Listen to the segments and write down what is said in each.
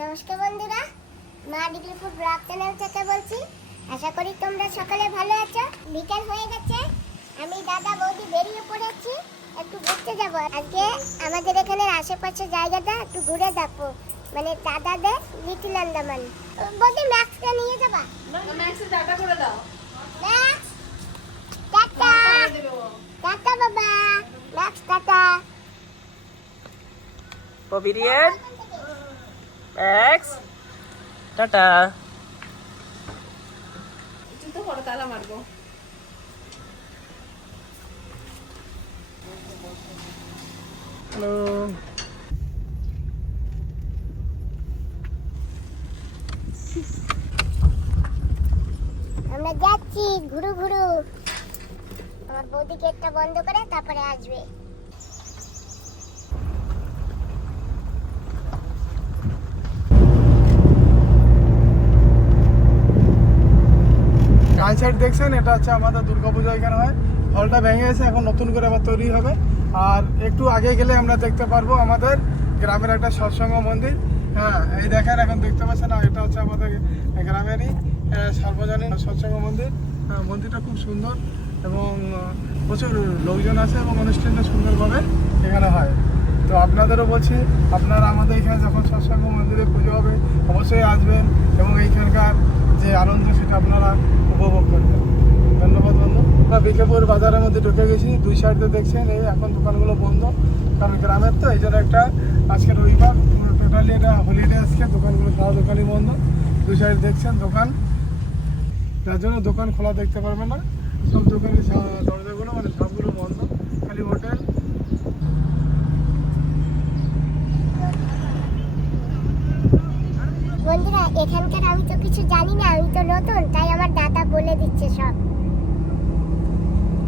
নমস্কার বন্ধুরা, মা ডিগ্রি ফুড ব্লগ চ্যানেল থেকে বলছি। আশা করি তোমরা সকালে ভালো আছো। বিকেল হয়ে গেছে, আমি দাদা বৌদি বেরিয়ে পড়েছি, একটু ঘুরতে যাব। আজকে আমাদের এখানে আশেপাশে জায়গাটা একটু ঘুরে দেখবো, মানে দাদাদের লিটল আন্দামান। বৌদি ম্যাক্সটা নিয়ে যাবা? ম্যাক্সে টাটা করে দাও। ম্যাক্স টাটা টাটা বাবা, max tata. Obedient. Max. Tata. তুই তো বড় তালা মারবো। হ্যালো, আমরা যাচ্ছি ঘুরু ঘুরু। আমার বৌদি গেটটা বন্ধ করে তারপরে আসবে। ডান সাইড দেখছেন, এটা হচ্ছে আমাদের দুর্গাপূজা এখানে হয়। হলটা ভেঙে গেছে, এখন নতুন করে আবার তৈরি হবে। আর একটু আগে গেলে আমরা দেখতে পারবো আমাদের গ্রামের একটা সৎসঙ্গ মন্দির। হ্যাঁ, এই দেখেন এখন দেখতে পাচ্ছেন না, এটা হচ্ছে আমাদের গ্রামেরই সর্বজনীন সৎসঙ্গ মন্দির। মন্দিরটা খুব সুন্দর এবং প্রচুর লোকজন আছে এবং অনুষ্ঠানটা সুন্দরভাবে এখানে হয়। তো আপনাদেরও বলছি, আপনারা আমাদের এখানে যখন সৎসঙ্গ মন্দিরে পুজো হবে অবশ্যই আসবেন এবং এইখানকার যে আনন্দ সেটা আপনারা উপভোগ করবেন। ধন্যবাদ বন্ধু। আমরা বিকেপুর বাজারের মধ্যে ঢুকে গেছি। দুই সাইডে দেখছেন এই এখন দোকানগুলো বন্ধ, কারণ গ্রামের তো এই জন্য একটা আজকে রবিবার, টোটালি এটা হলিডে, আজকে দোকানগুলো সারা দোকানই বন্ধ। দুই সাইড দেখছেন দোকান, যার জন্য দোকান খোলা দেখতে পারবেন না। সব দোকানের দরজাগুলো মানে সবগুলো বন্ধ, খালি হোটেল। বন্ধুরা, এখানকার আমি তো কিছু জানি না, আমি তো নতুন, তাই আমার দাদা বলে দিচ্ছে সব।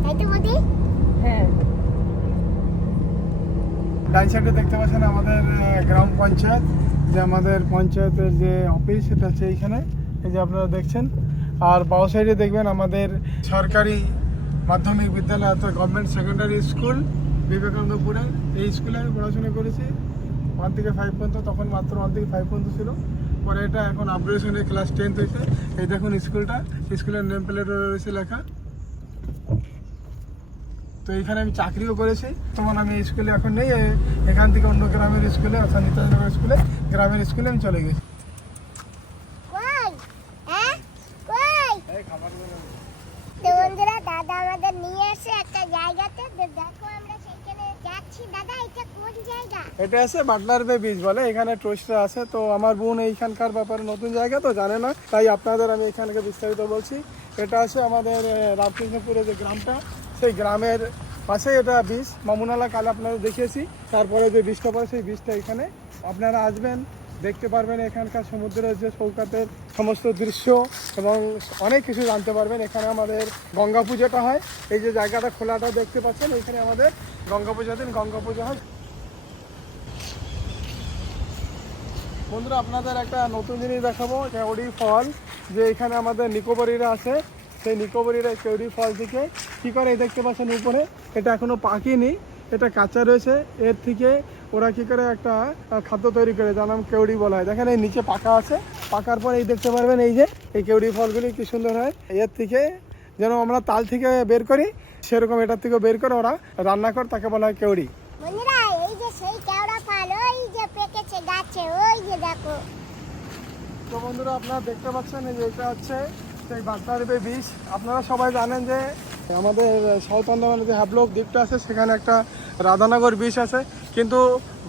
তাই তো বৌদি? হ্যাঁ। ডান সাইডে দেখতে পাচ্ছেন আমাদের গ্রাম পঞ্চায়েত, যে আমাদের পঞ্চায়েতের যে অফিস সেটা হচ্ছে এইখানে, এই যে আপনারা দেখছেন। আর বাঁ সাইডে দেখবেন আমাদের সরকারি মাধ্যমিক বিদ্যালয় অর্থাৎ গভর্নমেন্ট সেকেন্ডারি স্কুল বিবেকানন্দপুরে। এই স্কুলে আমি পড়াশোনা করেছি 1 থেকে 5 পর্যন্ত, তখন মাত্র 1 থেকে 5 পর্যন্ত ছিল। পরে এটা এখন আপগ্রেডেশনে ক্লাস 10 হয়েছে। এই দেখুন স্কুলটা, স্কুলের নেম প্লেটও রয়েছে লেখা। তো এখানে আমি চাকরিও করেছি, তখন আমি স্কুলে এখন নেই, এখান থেকে অন্য গ্রামের স্কুলে অর্থাৎ নিতাইনগর স্কুলে, গ্রামের স্কুলে আমি চলে গেছি। কই? হ্যাঁ? কই? তো বন্ধুরা, দাদা আমাদের নিয়ে আসে একটা জায়গাতে, তো দেখো আমরা সেখানে যাচ্ছি। দাদা, এটা কোন জায়গা? এটা আছে বাটলার বে বিচ বলে, এখানে টুরিস্টরা আছে। তো আমার বোন এইখানকার ব্যাপারে নতুন জায়গা তো জানে না, তাই আপনাদের আমি এখানকে বিস্তারিত বলছি। এটা আছে আমাদের রামকৃষ্ণপুরে যে গ্রামটা, সেই গ্রামের পাশে এটা বীজ মামুনালা কাল আপনাদের দেখিয়েছি। তারপরে যে বীজটা পড়ে সেই বীজটা এখানে আপনারা আসবেন, দেখতে পারবেন এখানকার সমুদ্রের যে সৈকতের সমস্ত দৃশ্য এবং অনেক কিছু জানতে পারবেন। এখানে আমাদের গঙ্গা পুজোটা হয়, এই যে জায়গাটা খোলাটা দেখতে পাচ্ছেন, এখানে আমাদের গঙ্গা পূজা দিন গঙ্গা পুজো হয়। বন্ধুরা, আপনাদের একটা নতুন জিনিস দেখাবো, কেওড়ি ফল, যে এখানে আমাদের নিকোবরিরা আছে, সেই নিকোবরিরা কেওড়ি ফল থেকে কী করে এই দেখতে পাচ্ছেন উপরে, এটা এখনও পাকেনি, এটা কাঁচা রয়েছে। এর থেকে ওরা কী করে একটা খাদ্য তৈরি করে, যার নাম কেওড়ি বলা হয়। দেখেন এই নিচে পাকা আছে, পাকার পর এই দেখতে পারবেন এই যে এই কেওড়ি ফলগুলি কী সুন্দর হয়। এর থেকে যেন আমরা তাল থেকে বের করি, সেরকম এটার থেকে বের করে ওরা রান্না করে, তাকে বলা হয় কেওড়ি। বন্ধুরা, এই যে সেই কেওড়া ফল, ওই যে পেকেছে গাছে, ওই যে দেখো। তো বন্ধুরা, আপনারা দেখতে পাচ্ছেন এই যে এটা হচ্ছে সেই বাটলার বে বিচ। আপনারা সবাই জানেন যে আমাদের সাউথ আন্দামানের যে হ্যাবলক দ্বীপটা আছে, সেখানে একটা রাধানগর বিচ আছে, কিন্তু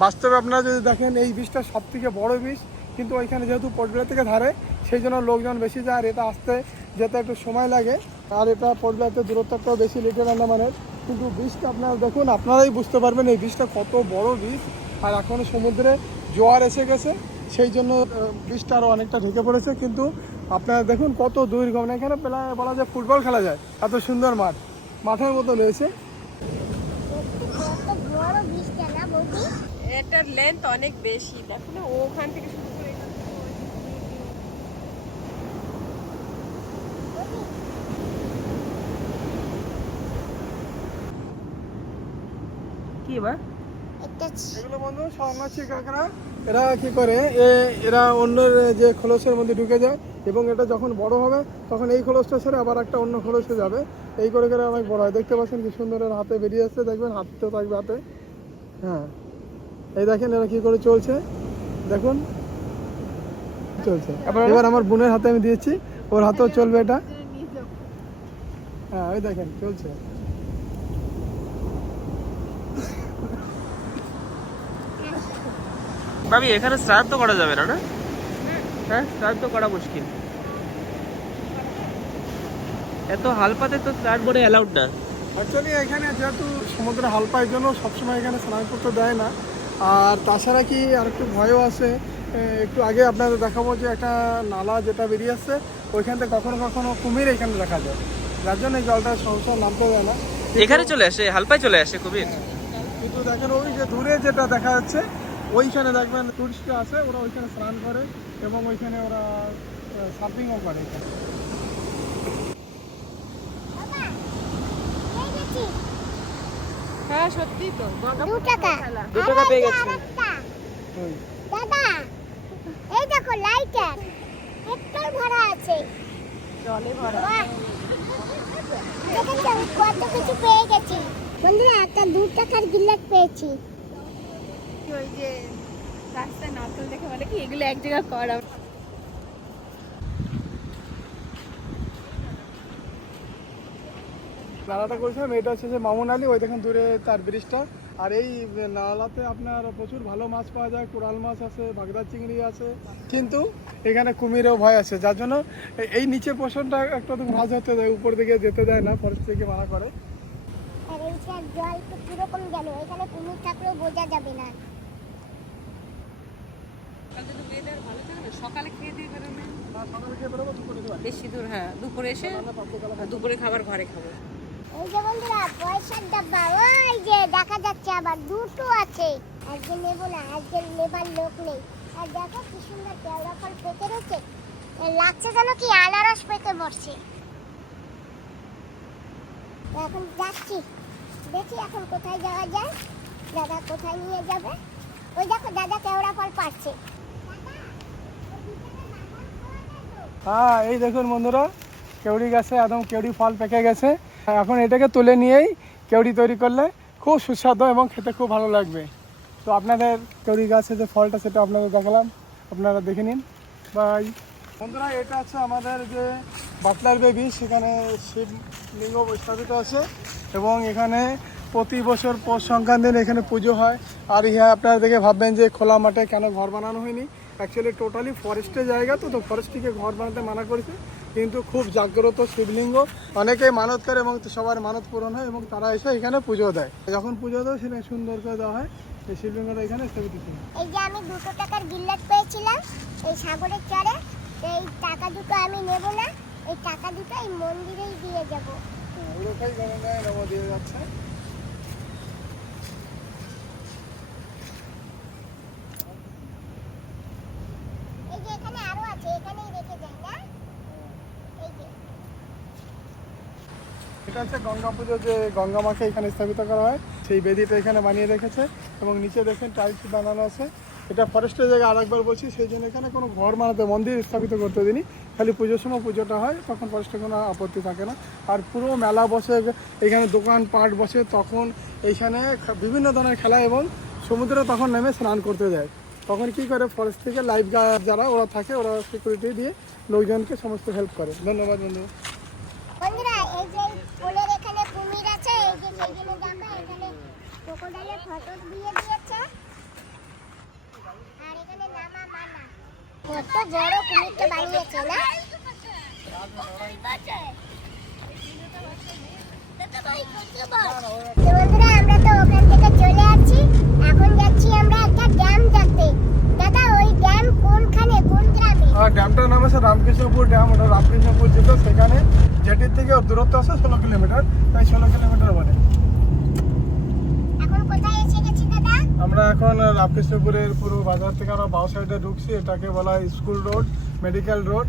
বাস্তবে আপনারা যদি দেখেন এই বিচটা সব থেকে বড় বিচ, কিন্তু ওইখানে যেহেতু পোর্টব্লেয়ার থেকে ধারে, সেই জন্য লোকজন বেশি যায়, আর এটা আসতে যেতে একটু সময় লাগে, আর এটা পোর্টব্লেয়ারতে দূরত্বটাও বেশি লিটল আন্দামানের। কিন্তু বিচটা আপনারা দেখুন, আপনারাই বুঝতে পারবেন এই বিচটা কত বড় বিচ। আর এখন সমুদ্রে জোয়ার এসে গেছে, সেই জন্য বীজটা আরও অনেকটা ঢেকে পড়েছে। কিন্তু আপনারা দেখুন কত দূর গমন, এখানে প্রায় বলা যায় ফুটবল খেলা যায়, এত সুন্দর মাঠ, মাঠের মতো রয়েছে। কত বড় বীজটা না বৌদি? এটার লেন্থ অনেক বেশি, দেখো না, ওখান থেকে শুরু করে এখান থেকে কি বা এই এগুলো বন্ধু সন্ন্যাসী কাঁকড়া। এরা কি করে এরা অন্যের যে খোলসের মধ্যে ঢুকে যায় এবং এটা যখন বড় হবে তখন এই খোলসটা ছেড়ে আবার একটা অন্য খোলসে যাবে। এই করে করে অনেক বড় হয়। দেখতে পাচ্ছেন কি সুন্দর এর হাতে বেরিয়ে আসছে, দেখবেন হাতটা থাকবে হাতে। হ্যাঁ এই দেখেন এরা কি করে চলছে, দেখুন চলছে। এবার আমার বোনের হাতে আমি দিয়েছি, ওর হাতেও চলবে এটা। হ্যাঁ ওই দেখেন চলছে। ভাবি এখানে শ্রাদ্ধ করা যাবে না, না? হ্যাঁ, শ্রাদ্ধ করা মুশকিল। এত হালপাতে তো শ্রাদ্ধ করে অ্যালাউড না। অ্যাকচুয়ালি এখানে যেহেতু সমুদ্র হালপার জন্য সবসময় এখানে স্নান করতে দেয় না। আর তাছাড়া কি আর একটু ভয়ও আছে। একটু আগে আপনাদের দেখাবো যে একটা নালা যেটা বেরিয়ে আসছে, ওইখান থেকে কখনো কখনো কুমির এখানে দেখা যায়, যার জন্য এই জলটা সহসা নামতে দেয় না। এখানে চলে আসে, হালপায় চলে আসে কুমির। কিন্তু দেখেন ওই যে দূরে যেটা দেখা যাচ্ছে ওইখানে দেখবেন টুরিস্টরা আছে, ওরা ওইখানে স্নান করে এবং ওইখানে ওরা সার্ফিংও করে এখানে। বাবা, এই গেছি। হ্যাঁ সত্যি তো 2 টাকা। 2 টাকা পেয়ে গেছি। আরেকটা। ওই। দাদা, এই দেখো লাইটার। পেট্রোল ভরা আছে। জলে ভরা। বাহ! দেখেছো আমি কত কিছু পেয়ে গেছি। বন্ধুরা একটা 2 টাকার গিলাস পেয়েছি। ওই যে রাস্তায় নারকেল দেখে বলে কি এগুলো এক জায়গায় করা। নালাটা করেছিলাম এটা হচ্ছে যে মামুন আলী, ওই দেখেন দূরে তার ব্রিজটা। আর এই নালাতে আপনার প্রচুর ভালো মাছ পাওয়া যায়, কোরাল মাছ আছে, বাগদা চিংড়ি আছে, কিন্তু এখানে কুমিরেও ভয় আছে, যার জন্য এই নিচে পোর্শনটা একটু মাছ হতে দেয়, উপর দিকে যেতে দেয় না, ফরেস্ট থেকে মানা করে। আর এইটার জল তো কিরকম গেল, এখানে কুমির থাকলেও বোঝা যাবে না। কালকে তো ওয়েদার ভালো থাকে না, সকালে খেয়ে দিয়ে বেরোবে। সকালে খেয়ে বেরোবো, দুপুরে খাবো। বেশি দূর, হ্যাঁ দুপুরে এসে দুপুরে খাবার ঘরে খাবো। এই যে বন্ধুরা পয়সার ডাব্বা, ওই যে দেখা যাচ্ছে আবার দুটো আছে। আজকে নেবো না, আজকে নেবার লোক নেই। আর দেখো কি সুন্দর কেওড়া ফল পেকে রয়েছে, লাগছে যেন কি আনারস পেকে বসছে। তো এখন যাচ্ছি, দেখি এখন কোথায় যাওয়া যায়, দাদা কোথায় নিয়ে যাবে। ওই দেখো দাদা কেওড়া ফল পাচ্ছে। হ্যাঁ এই দেখুন বন্ধুরা, কেউড়ি গাছে একদম কেউড়ি ফল পেকে গেছে। এখন এটাকে তুলে নিয়েই কেউড়ি তৈরি করলে খুব সুস্বাদু এবং খেতে খুব ভালো লাগবে। তো আপনাদের কেউড়ি গাছে যে ফলটা সেটা আপনাদের দেখালাম, আপনারা দেখে নিন। বাই বন্ধুরা, এটা আছে আমাদের যে বাটলার বেবি, সেখানে শিবলিঙ্গ স্থাপিত আছে এবং এখানে প্রতি বছর পৌষ সংক্রান্তির এখানে পুজো হয়। আর ইহা আপনারা দেখে ভাববেন যে খোলা মাঠে কেন ঘর বানানো হয়নি। অ্যাকচুয়ালি টোটালি ফরেস্টের জায়গা, তো ফরেস্টটিকে ঘর বানাতে মানা করেছে, কিন্তু খুব জাগ্রত শিবলিঙ্গ, অনেকেই মানত করে এবং সবার মানত পূরণ হয় এবং তারা এসে এখানে পুজো দেয়। যখন পুজো দেয় সেটা সুন্দর করে দেওয়া হয়, এই শিবলিঙ্গটা এখানে স্থাপিত ছিল। এই যে আমি 2 টাকার গিলাস পেয়েছিলাম এই সাগরের চরে, এই টাকা দুটো আমি নেব না, এই টাকা দুটো এই মন্দিরেই দিয়ে যাব। ওটাই গঙ্গায় নব দিয়ে যাচ্ছে। এই যে এখানে আরো আছে, এখানেই রেখে যায় না। এই যে এটা হচ্ছে গঙ্গা পুজো, যে গঙ্গা মাকে এখানে স্থাপিত করা হয়, সেই বেদিটা এখানে বানিয়ে রেখেছে এবং নিচে দেখেন টাইলস বানানো আছে। এটা ফরেস্টের জায়গায় আরেকবার বলছি, সেই জন্য এখানে কোনো ঘর বানাতে মন্দির স্থাপিত করতে দিনই, খালি পুজোর সময় পুজোটা হয়, তখন ফরেস্টের কোনো আপত্তি থাকে না। আর পুরো মেলা বসে, এখানে দোকান পাট বসে, তখন এইখানে বিভিন্ন ধরনের খেলা এবং সমুদ্রে তখন নেমে স্নান করতে যায়। তখন কি করে ফরেস্ট থেকে লাইফ গার্ড যারা ওরা থাকে, ওরা সিকিউরিটি দিয়ে লোকজনকে সমস্ত হেল্প করে। ধন্যবাদ বন্ধু। বন্ধুরা, এই যে পোলের এখানে কুমির আছে, এই যে সেই জন্য আমরা এখানে ক্রোকোডাইলের ফটো দিয়ে দিয়েছে। আর এখানে নামা মানা, কত বড় কুমিরটা বানিয়েছে না। তো বন্ধুরা, আমরা তো ওখান থেকে চলে আসছি, এখন যাচ্ছি আমরা একটা ড্যাম দেখতে। দাদা ওই ড্যাম কোনখানে, কোন গ্রামে? আর ড্যামটার নাম আছে রামকৃষ্ণপুর ড্যাম। ওটা রামকৃষ্ণপুর ছিল, সেখানে জেটির থেকে ওর দূরত্ব আছে 16 কিলোমিটার, তাই 16 কিলোমিটার বলে। এখন কোথায় এসে গেছি দাদা? আমরা এখন রামকৃষ্ণপুরের পুরো বাজার থেকে আমরা বাউ সাইডে ঢুকছি। এটাকে বলা হয় স্কুল রোড, মেডিকেল রোড।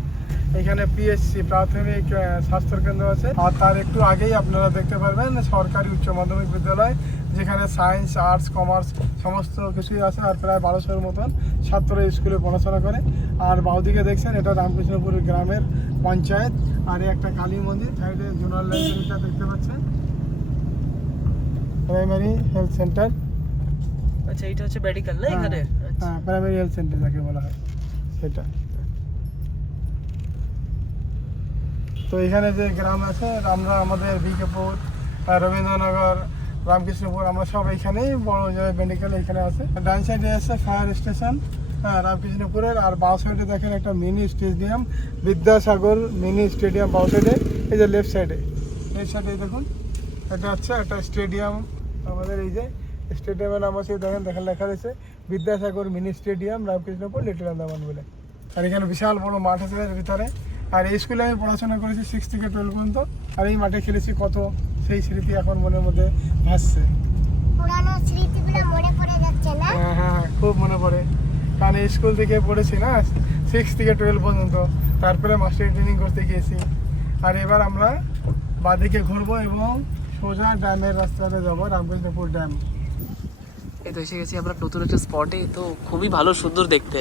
এখানে পিএসসি প্রাথমিক স্বাস্থ্য কেন্দ্র আছে, আর তার একটু আগেই আপনারা দেখতে পারবেন সরকারি উচ্চ মাধ্যমিক বিদ্যালয়, যেখানে সায়েন্স, আর্টস, কমার্স সমস্ত কিছুই আছে। আর প্রায় 1200-এর মতন ছাত্র এই স্কুলে পড়াশোনা করে। আর বাউদিকে দেখছেন, এটা রামকৃষ্ণপুর গ্রামের পঞ্চায়েত। আর এই একটা কালী মন্দির, সাইডে জোনাল লাইব্রেরিটা দেখতে পাচ্ছেন, প্রাইমারি হেলথ সেন্টার। আচ্ছা, এটা হচ্ছে মেডিকেল না এখানে? হ্যাঁ, প্রাইমারি হেলথ সেন্টার যাকে বলা হয় সেটা। তো এখানে যে গ্রাম আছে, আমরা আমাদের ভিকেপুর, রবীন্দ্রনগর, রামকৃষ্ণপুর, আমরা সব এইখানেই বড় যে মেডিকেল এখানে আছে। ডান সাইডে আছে ফায়ার স্টেশন, হ্যাঁ, রামকৃষ্ণপুরের। আর বাঁ সাইডে দেখেন একটা mini stadium, Vidyasagar mini stadium বাঁ সাইডে। এই যে লেফট সাইডে দেখুন, এটা হচ্ছে একটা স্টেডিয়াম আমাদের। এই যে স্টেডিয়ামের নাম আছে, দেখেন লেখা রয়েছে Vidyasagar mini stadium Ramkrishnapur little Andaman বলে। আর এখানে বিশাল বড় মাঠ আছে এর ভিতরে। আর এই স্কুলে আমি পড়াশোনা করেছি 6 থেকে 12 পর্যন্ত। আর এই মাঠে খেলেছি কত, সেই স্মৃতি এখন মনের মধ্যে ভাসছে। পুরানো স্মৃতিগুলো মনে পড়ে যাচ্ছে না? হ্যাঁ হ্যাঁ, খুব মনে পড়ে, কারণ এই স্কুল থেকে পড়েছি না 6 থেকে 12 পর্যন্ত। তারপরে মাস্টার ট্রেনিং করতে গিয়েছি। আর এবার আমরা বাঁদিকে ঘুরবো এবং সোজা ড্যামের রাস্তাতে যাবো, রামকৃষ্ণপুর ড্যাম। এই তো এসে গেছি আমরা নতুন একটা স্পটে, তো খুবই ভালো সুন্দর দেখতে।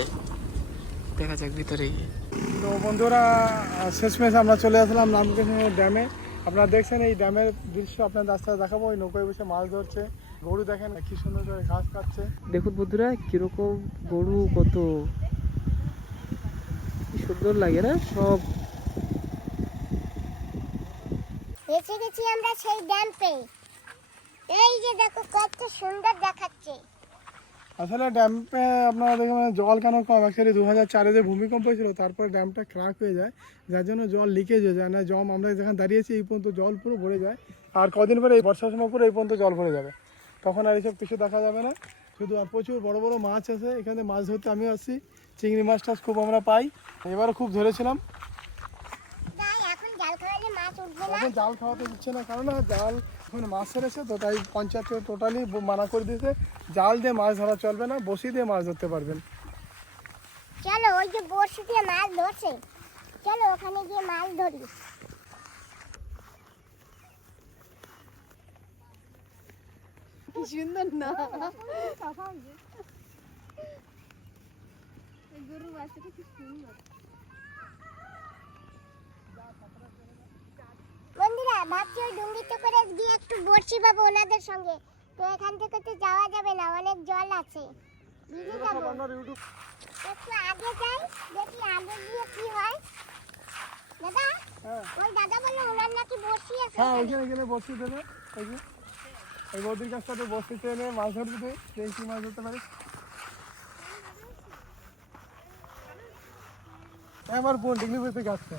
দেখা যাক ভিতরে গিয়ে। তো বন্ধুরা, শেষমেশ আমরা চলে আসলাম রামকৃষ্ণপুর ড্যামে। আপনারা দেখছেন এই ড্যামের দৃশ্য, আপনার রাস্তায় দেখাবো। ওই নৌকায় বসে মাছ ধরছে, গরু দেখেন কি সুন্দর করে ঘাস খাচ্ছে। দেখুন বন্ধুরা, কিরকম গরু, কত কি সুন্দর লাগে না সব। এসে গেছি আমরা সেই ড্যামে। এই যে দেখো কত সুন্দর দেখাচ্ছে। আসলে ড্যামে আপনারা দেখেন জল কেন কম, অ্যাকচুয়ালি 2004-এ যে ভূমিকম্প ছিল তারপর ড্যামটা ক্র্যাক হয়ে যায়, যার জন্য জল লিকেজ হয়ে যায় না। জল আমরা যেখানে দাঁড়িয়েছি এই পর্যন্ত জল পুরো ভরে যায়। আর কদিন পরে এই বর্ষার সময় পুরো এই পর্যন্ত জল ভরে যাবে, তখন আর এইসব কিছু দেখা যাবে না। শুধু আর প্রচুর বড় বড় মাছ আছে এখানে, মাছ ধরতে আমিও আসছি। চিংড়ি মাছ টাছ খুব আমরা পাই, এবারও খুব ধরেছিলাম। তাই এখন জাল খাওয়ালে মাছ উঠবে না? এখন জাল খাওয়াতে দিচ্ছে না, কারণ জাল এখন মাছ ছেড়েছে, তো তাই পঞ্চায়েত টোটালি মানা করে দিয়েছে জাল দিয়ে মাছ ধরা চলবে না, বসি দিয়ে মাছ ধরতে পারবেন। চলো ওই যে বড়শি দিয়ে মাছ ধরছে, চলো ওখানে গিয়ে মাছ ধরি। কি সুন্দর না? গরু বাছুরটা কি সুন্দর। বন্ধুরা ভাবছি ওই ডুঙ্গিতে করে গিয়ে একটু বড়শি পাবো ওনাদের সঙ্গে। তো এখান থেকে তো যাওয়া যাবে না, অনেক জল আছে, ভিজে যাবো। একটু আগে যাই, দেখি আগে গিয়ে কি হয়। দাদা, ওই দাদা বললো ওনার নাকি বড়শি আছে। হ্যাঁ, ওইখানে গেলে বসি দেবে। এই যে এই বৌদির কাছ থেকে বসি চেয়ে মাছ ধরতে দেয়, দেখি মাছ ধরতে পারি। আমার বোন ডিগ্রি থেকে আসছে,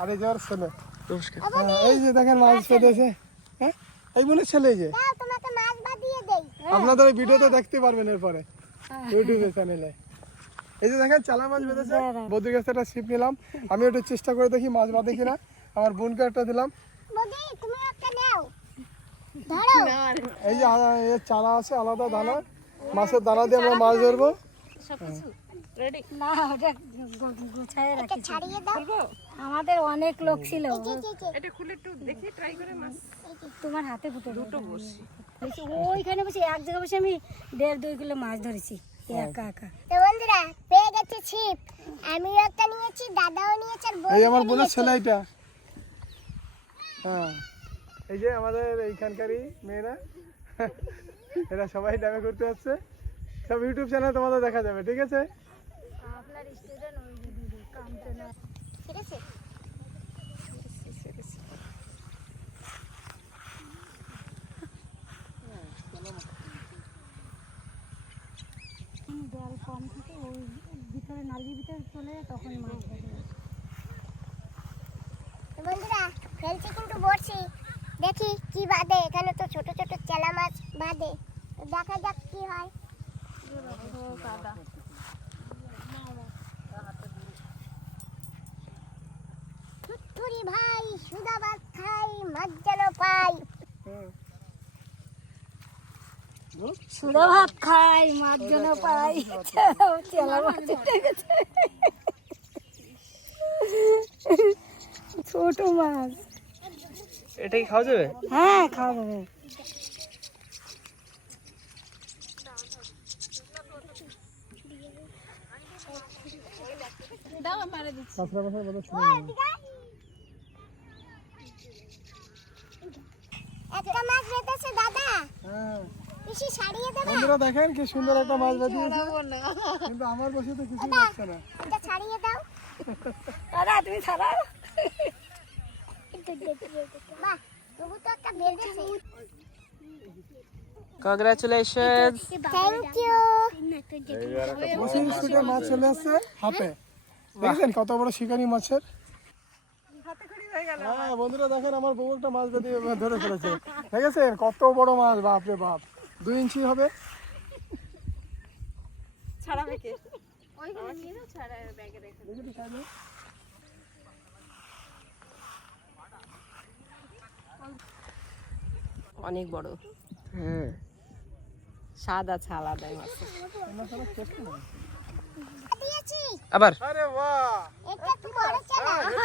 আর এই যাওয়ার ছেলে। নমস্কার। এই যে দেখেন মাছ পেতেছে, হ্যাঁ, এই বোনের ছেলে। এই যে দাও তোমাকে মাছ বাদিয়ে দেই। আপনাদের ওই ভিডিওতে দেখতে পারবেন এরপরে ইউটিউবে চ্যানেলে। এই যে দেখেন চালা মাছ বেঁধেছে, বৌদির কাছে একটা ছিপ নিলাম। আমি একটু চেষ্টা করে দেখি মাছ বাঁধে কিনা। আমার বোনকে একটা দিলাম। বৌদি তুমি একটা নাও, ধরো। এই যে এর চারা আছে আলাদা দানা, মাছের দানা দিয়ে আমরা মাছ ধরবো। রেডি? না, ওটা গুছায় একটা রাখি। ছাড়িয়ে দাও। আমাদের অনেক লোক ছিল, এটা খুলে একটু দেখি, ট্রাই করে মাছ। তোমার হাতে দুটো বসি ওইখানে বসে এক জায়গায় বসে আমি 1.5-2 কিলো মাছ ধরেছি একা একা। তো বন্ধুরা পেয়ে গেছে ছিপ, আমিও একটা নিয়েছি, দাদাও নিয়েছে, আর এই বোনও আমার বোনের নিয়েছে। ছেলে এটা। হ্যাঁ, এই যে আমাদের এইখানকারই মেয়েরা, এরা সবাই ড্যামে করতে আসছে। সব ইউটিউব চ্যানেলে তোমাদের দেখা যাবে, ঠিক আছে? ঠিক আছে। জল কম থাকে ওই ভিতরে নালির ভিতরে চলে তখন মাছ ধরে। তো বন্ধুরা ফেলছি কিন্তু বড়শি, দেখি কি বাঁধে। এখানে তো ছোট ছোট চেলা মাছ বাঁধে, তো দেখা যাক কি হয়। তুরি ভাই সুদা ভাত খাই, মাছ যেন পাই। সুদা ভাত খাই, মাছ যেন পাই, চেলা মাছ উঠে গেছে, ছোট মাছ। এটা কি খাওয়া যাবে? হ্যাঁ, খাওয়া যাবে। দাও আমি মারে দিচ্ছি। কাঁচরা মাছের কথা ও শুনে এদিকে আয়। একটা মাছ বেঁধেছে দাদা, হ্যাঁ পিসি ছাড়িয়ে দেবে? বন্ধুরা দেখেন কি সুন্দর একটা মাছ বেঁধেছে, ছাড়াবো না। কিন্তু আমার বসে তো কিছুই দাদা, লাগছে না। এটা ছাড়িয়ে দাও। দাদা তুমি ছাড়াও। বাহ, তবু তো একটা বেঁধেছে। কংগ্রাচুলেশনস। Thank you. 25 ফুটের মাছ চলে আসছে হাতে। দেখেন কত বড় শিকারি মাছের। হ্যাঁ বন্ধুরা দেখেন আমার বউ একটা মাছ বেঁধে ধরে ফেলেছে, ঠিক আছে? কত বড় মাছ, বাপ রে বাপ, 2 ইঞ্চি হবে। ছাড়াবে কে? ওইখানে নিয়ে নাও, ছাড়া ব্যাগে রেখে দাও। দেখি তো সাইডে। অনেক বড়, হ্যাঁ স্বাদ আছে আলাদাই মাছের। দিয়েছি। আবার আরে বাহ, এটা একটু বড় চালা। না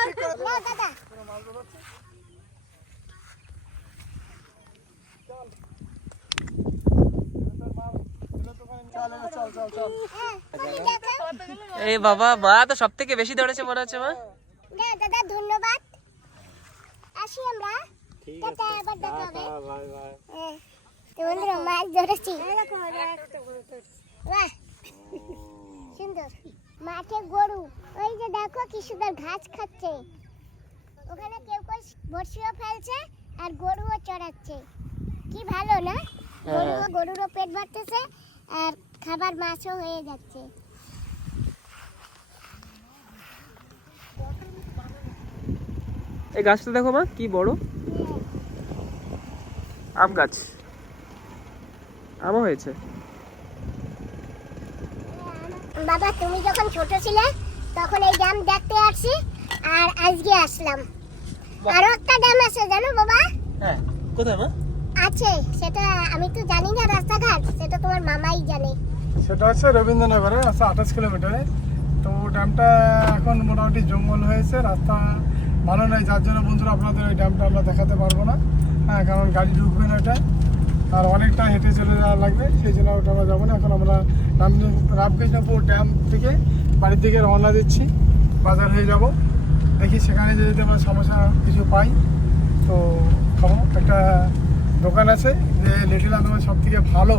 দাদা, চল চল চল। হ্যাঁ, তুমি দেখো। এই বাবা, মা তো সব থেকে বেশি ধরেছে মনে হচ্ছে মা। না দাদা, ধন্যবাদ। আসি আমরা। টাটা, আবার দেখা হবে। হ্যাঁ, তো বন্ধুরা মাছ ধরেছি। বাহ, সুন্দর। মাঠে গরু, ওই যে দেখো কি সুন্দর ঘাস খাচ্ছে। ওখানে কেউ কেউ বড়শিও ফেলছে আর গরুও চড়াচ্ছে। কি ভালো না? গরুরও পেট ভরতেছে আর খাবার মাছও হয়ে যাচ্ছে। এই গাছটা দেখো মা কি বড়, আম গাছ, আমও হয়েছে। বাবা তুমি যখন ছোট ছিলে তখন এই ড্যাম দেখতে আসছি, আর আজকে আসলাম। আরো একটা ড্যাম আছে জানো বাবা? হ্যাঁ কোথায় মা? আছে, সেটা আমি তো জানি না, রাস্তাঘাট সেটা তোমার মামাই জানে। সেটা হচ্ছে রবীন্দ্রনগরে, আছে 28 কিলোমিটারে। তো ড্যামটা এখন মোটামুটি জঙ্গল হয়েছে, রাস্তা ভালো নয়, যার জন্য বন্ধুরা আপনাদের ওই ড্যামটা আমরা দেখাতে পারবো না। হ্যাঁ, কারণ গাড়ি ঢুকবে না ওটা, আর অনেকটা হেঁটে চলে যাওয়া লাগবে, সেই জন্য ওটা আমরা যাবো না। এখন আমরা রামকৃষ্ণপুর ড্যাম থেকে বাড়ির দিকে রওনা দিচ্ছি, বাজার হয়ে যাব। দেখি সেখানে যদি আমরা সমস্যা কিছু পাই তো খাবো। একটা দোকান আছে যে লিটিল আন্দামান সব থেকে ভালো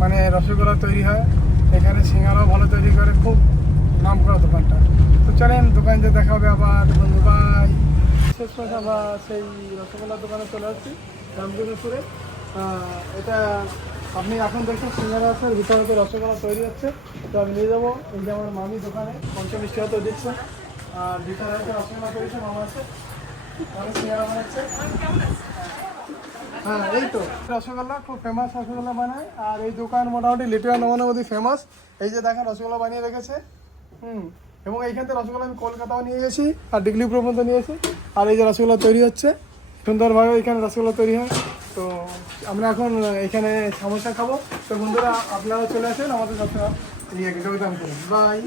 মানে রসগোল্লা তৈরি হয়, এখানে সিঙ্গারাও ভালো তৈরি করে, খুব নাম করা দোকানটা। তো চলেন দোকান যে দেখা হবে আবার বন্ধু ভাই। শেষ করে আমরা সেই রসগোল্লার দোকানে চলে আসছি রামকৃষ্ণপুরে। এটা আপনি এখন দেখছেন সিঙ্গারা আছে, ভিতরে তো রসগোল্লা তৈরি হচ্ছে। তো আমি নিয়ে যাবো, এই যে আমার মামি দোকানে 50 টাকা দিচ্ছে, আর ভিতরে হয়তো রসগোল্লা তৈরিছে, মামা আছে, অনেক সিঙ্গারা বানাচ্ছে। হ্যাঁ এই তো রসগোল্লা, খুব ফেমাস রসগোল্লা বানায়। আর এই দোকান মোটামুটি লিটিল আন্দামানের মধ্যে ফেমাস। এই যে দেখেন রসগোল্লা বানিয়ে রেখেছে। এবং এইখান থেকে রসগোল্লা আমি কলকাতাও নিয়ে গেছি আর ডিগ্রি পর্যন্ত নিয়েছি। আর এই যে রসগোল্লা তৈরি হচ্ছে সুন্দরভাবে, এখানে রসগোল্লা তৈরি হয়। তো আমরা এখন এখানে সমস্যা খাবো। তো বন্ধুরা আপনারা চলে আসেন আমাদের সাথে, যোগদান করুন। বাই।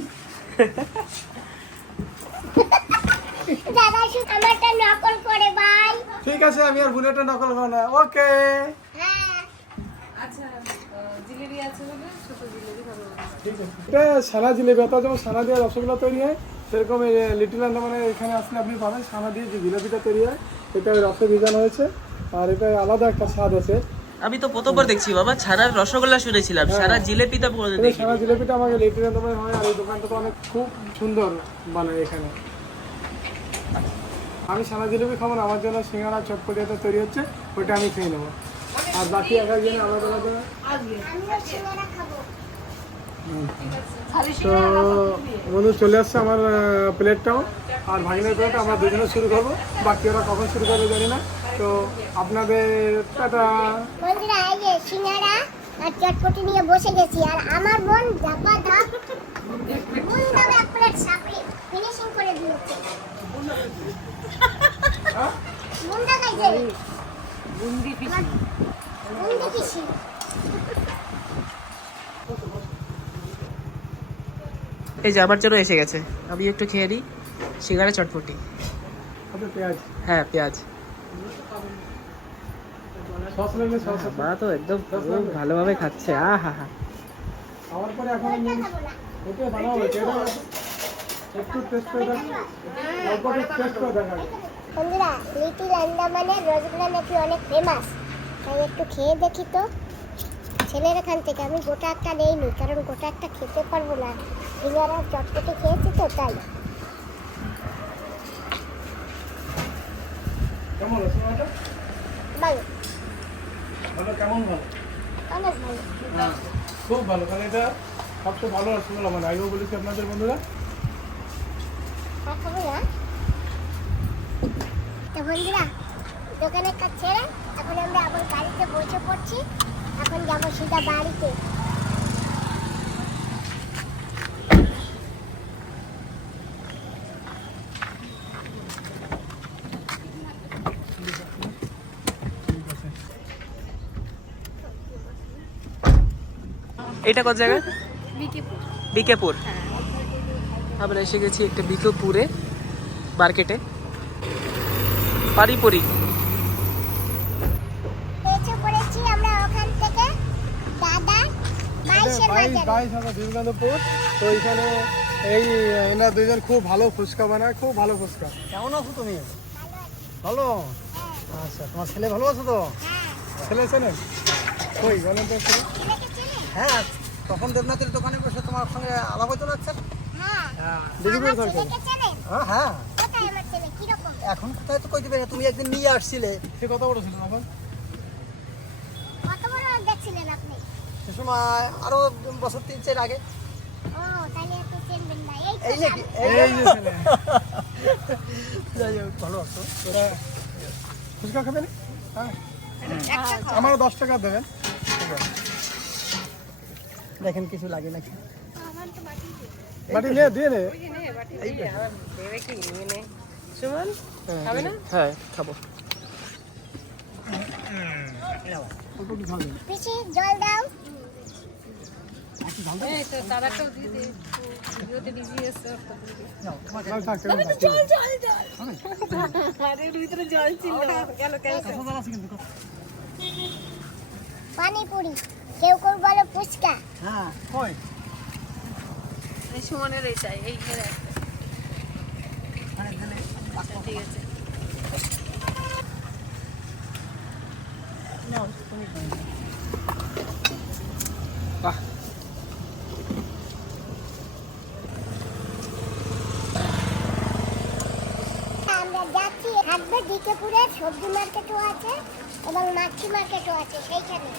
দাদা শুধু আমারটা নকল করে ভাই। ঠিক আছে, আমি আর বুলেটটা নকল করবো না। ওকে। হ্যাঁ, আচ্ছা, জিলেবি আছে বলে ছোট জিলেবি খাবো। ঠিক আছে, এটা সানা জিলেবি, অর্থাৎ যেমন সানা দিয়ে রসগোল্লা তৈরি হয়, সেরকম এই লিটিল আন্দামানে এখানে আসলে আপনি পাবেন সানা দিয়ে যে জিলেবিটা তৈরি হয়, এটা ওই রসে ভিজানো হয়েছে। আর এটা আলাদা একটা স্বাদ আছে। আমি তো প্রথমবার দেখছি বাবা, ছানার রসগোল্লা শুনেছিলাম, ছানা জিলেপিটা কোনোদিন এই দেখিনি। সানা জিলেপিটা আমাকে লিটিল আন্দামানে হয়, আর এই দোকানটা তো অনেক খুব সুন্দর বানায় এখানে। আমি সানা জিলেপি খাবো না, আমার জন্য সিঙ্গারা চটপটি এটা তৈরি হচ্ছে, ওইটা আমি খেয়ে নেবো। আর বাকি এক একজনে আলাদা আলাদা। আমিও সিঙ্গারা খাবো। তো বন্ধু চলে আসছে আমার প্লেটটাও, আর ভাগিনের প্লেট আমরা দুজনে শুরু করবো, বাকি ওরা কখন শুরু করবে জানি না। তো আপনাদের টাটা। বন্ধুরা এই যে সিঙ্গারা আর চটপটি নিয়ে বসে গেছি, আর আমার বোন ধাপা ধাপ সুন্দর এক প্লেট সাপড়ি ফিনিশিং করে দিয়েছে। মুন্ডা খাইছে বুন্দি পিঠা। মুন্ডি পিসি। এই যে আমার জন্য এসে গেছে, আমি একটু খেয়ে নিই সিঙ্গারা চটপটি। আচ্ছা পেঁয়াজ হ্যাঁ পেঁয়াজ, সস লাগলে সস। মা তো একদম খুব ভালোভাবে খাচ্ছে। আহা হা। খাওয়ার পরে এখন ওইটা খাবো না। ওকে বানাবো, একটু টেস্ট করে দেখো, অল্প একটু টেস্ট করে দেখা যায়। বন্ধুরা, লিটিল আন্দামানের রসগোল্লা নাকি অনেক ফেমাস, তাই একটু খেয়ে দেখি তো। ছেলের এখান থেকে আমি গোটা একটা নেইনি, কারণ গোটা একটা খেতে পারবো না, সিঙ্গারা চটপটি খেয়েছি তো তাই। কেমন রসগোল্লাটা? ভালো, ভালো, কেমন ভালো? অনেক ভালো। হ্যাঁ, খুব ভালো, কারণ এটা সবচেয়ে ভালো রসগোল্লা মানে আগেও বলেছি আপনাদের বন্ধুরা। আর খাবো না। তো বন্ধুরা, দোকানের কাজ ছেড়ে এখন আমরা আবার গাড়িতে বসে পড়ছি। এখন যাবো সিধা বাড়িতে। এটা কোন জায়গা? বিকেপুর। বিকেপুর। হ্যাঁ। আমরা এসে গেছি একটা বিকেপুরে মার্কেটে, পারিপরি। এসে পড়েছি আমরা ওখান থেকে দাদা বাইশের বাজারে। 22 হাজার বিবেকানন্দপুর। তো এখানে এই এনারা দুইজন খুব ভালো ফুচকা বানায়, খুব ভালো ফুচকা। কেমন আছো তুমি? ভালো। আচ্ছা, তোমার ছেলে ভালো আছে তো? ছেলে ছেলে কই বলেন তো ছেলে? হ্যাঁ, তখন দেবনাথের দোকানে বসে তোমার সঙ্গে আলাপ হইতে লাগছে। হ্যাঁ, বিকেপুর আমার সার্কেল। ছেলেকে চেনেন? হ্যাঁ, কোথায় আমার ছেলে, কিরকম? এখন কোথায় তো কইতে পারি না, তুমি একদিন নিয়ে আসছিলে। সে কত বড় ছিল এখন? কত বড় দেখছিলেন আপনি? সে সময় আরো বছর 3-4 আগে। ও, তাহলে একটু চেনবেন না। এই এই তো নাকি? এই যে ছেলে। যাই হোক, ভালো আছো? তোরা ফুচকা খাবেন? হ্যাঁ, আমারও 10 টাকা দেবেন। দেখেন কিছু লাগে নাকি? বাটি নিয়ে দিয়ে নে। হ্যাঁ, খাবো। অল্প একটু ঝাল দিন। পিসি জল দাও। নাও, তোমাকে ঝাল থাক, কেমন থাক? কাঁচা জল আছে কিন্তু। পানিপুরি, কেউ কেউ বলে ফুচকা। হ্যাঁ, কই? এই সুমনের এটাই, এই মানে দিলে ঠিক আছে। নাও, তুমি খাও। বাহ, আমরা যাচ্ছি হাটবে, বিকেপুরে সবজি মার্কেটও আছে এবং মাছি মার্কেটও আছে সেইখানে।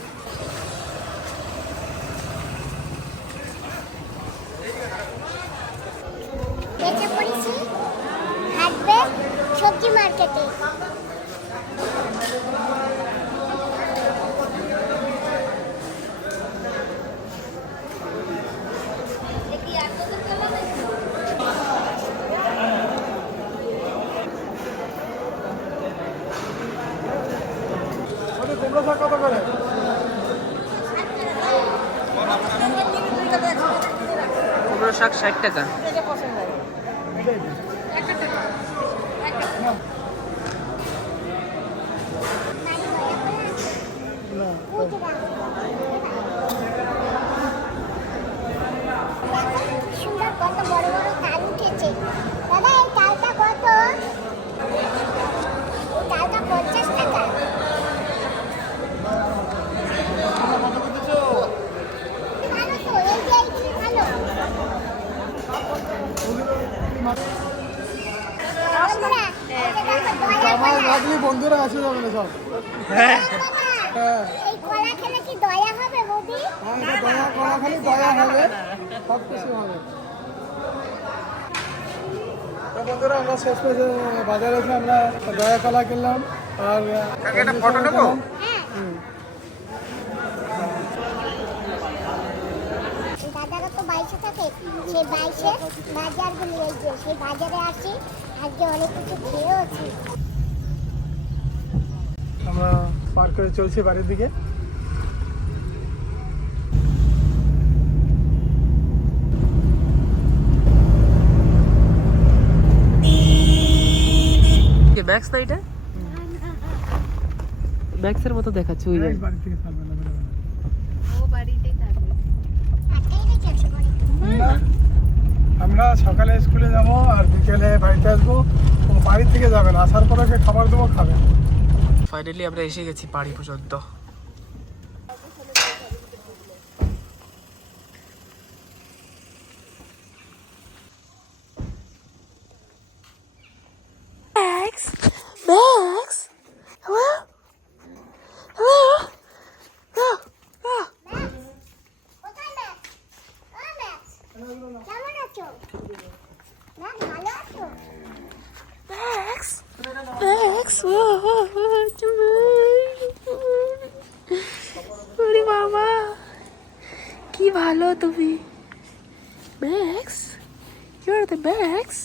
এসে পড়েছি হাটবে সবজি মার্কেটে। ওটা কুমড়ো শাক কত করে? কুমড়ো শাক 60 টাকা। এটাই দিন। না, সুন্দর কত বড় বড় তাল উঠেছে। দাদা, এই তালটা কত? এই তালটা 50 টাকা। ভালো তো, এই যে এইগুলি ভালো। বন্ধুরা, এই যে দেখো দয়া আমার কলা। লাগলি বন্ধুরা আসে যাবে না সব। হ্যাঁ। হ্যাঁ, এই কলা খেলে কি দয়া হবে বৌদি? আমাকে দয়া করা খালি দয়া হবে, সব কিছু হবে। তো বন্ধুরা, আমরা শেষ পেজে বাজারে এসে আমরা দয়া কলা কিনলাম আর একটা ফটো নেবো। হ্যাঁ। দাদারা তো 22-এ থাকে, সেই 22-এ বাজারগুলি, এই যে সেই বাজারে আসি, আজকে অনেক কিছু খেয়েওছি। আমরা পার করে চলছি বাড়ির দিকে। ব্যাগস না এটা? ব্যাগসের মতো দেখাচ্ছে ওই এই বাড়ি থেকে ছাড়বে না, বেরোবে ও বাড়িতেই থাকবে। আটটাই রেখেছে বলে। না। আমরা সকালে স্কুলে যাব আর বিকেলে বাড়িতে আসবো। ও বাড়ি থেকে যাবেন, আসার পরে ওকে খাবার দেবো, খাবে। ফাইনালি আমরা এসে গেছি বাড়ি পর্যন্ত। কোথায় ম্যাক্স? ও ম্যাক্স, কেমন আছো? ম্যাক্স, ভালো আছো? ওরে বাবা কি ভালো তুমি। Max, you are the max.